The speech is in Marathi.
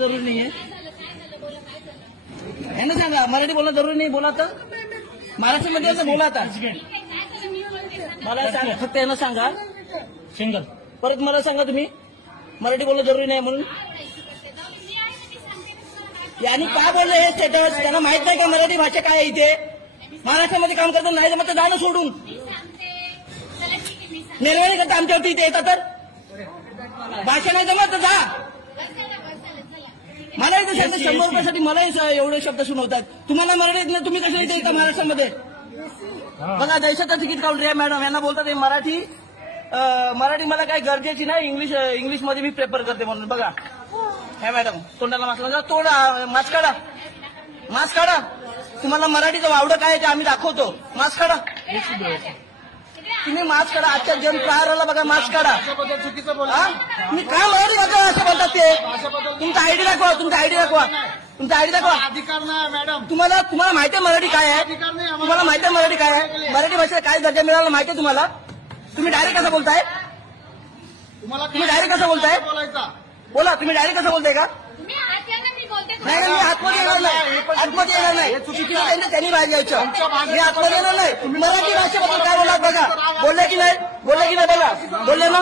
जरूरी नहीं है ना, सांगा मराठी बोलणं जरूरी नाही. बोला तर महाराष्ट्रामध्ये असं बोला आता. मला सांगा फक्त यांना सांगा सिंगल. परत मला सांगा तुम्ही मराठी बोलणं जरुरी नाही म्हणून. यांनी काय बोललं हे स्टेटस? त्यांना माहित नाही का मराठी भाषा काय आहे इथे? महाराष्ट्रामध्ये काम करतात नाही जमत तर जाणं सोडून निर्णय करता आमच्यावरती इथे येतात तर भाषा नाही जमत तर जा. मला इथे शब्द 100 रुपयासाठी मला एवढे शब्द सुनवतात. तुम्हाला मराठीत नाही, तुम्ही कसं इथे येतात महाराष्ट्रामध्ये? बघा देशाचं तिकीट काउंटर आहे मॅडम. यांना बोलतात मराठी मला काही गरजेची नाही, इंग्लिश मध्ये मी प्रेफर करते म्हणून. बघा हे मॅडम तोंडाला मास्क तोडा, मास्क काढा, मास्क काढा. तुम्हाला मराठीचं वावडं काय ते आम्ही दाखवतो. मास्क काढा, तुम्ही मास्क काढा. आजच्या जन प्रहाराला बघा मास्क काढा. तुम्ही काय मराठी बघा असं बोलतात ते? तुमचा आयडी दाखवा, तुमचा आयडी दाखवा, तुमचा आयडी दाखवा. अधिकार नाही मॅडम. तुम्हाला माहिती आहे मराठी काय आहे? तुम्हाला माहिती आहे मराठी काय आहे? मराठी भाषेला काय दर्जा मिळाला माहिती आहे तुम्हाला? तुम्ही डायरेक्ट कसं बोलताय? तुम्ही डायरेक्ट कसं बोलताय? बोला तुम्ही डायरेक्ट कसं बोलताय का? नाही मी आतमध्ये येणार नाही, आतमध्ये येणार नाही. चुकीचं त्यांनी बाहेर जायचं. मी आतमध्ये येणार नाही. मराठी भाषेबद्दल काय बोललात बघा. बोलले की नाही? बोलले की नाही? बघा बोलले ना.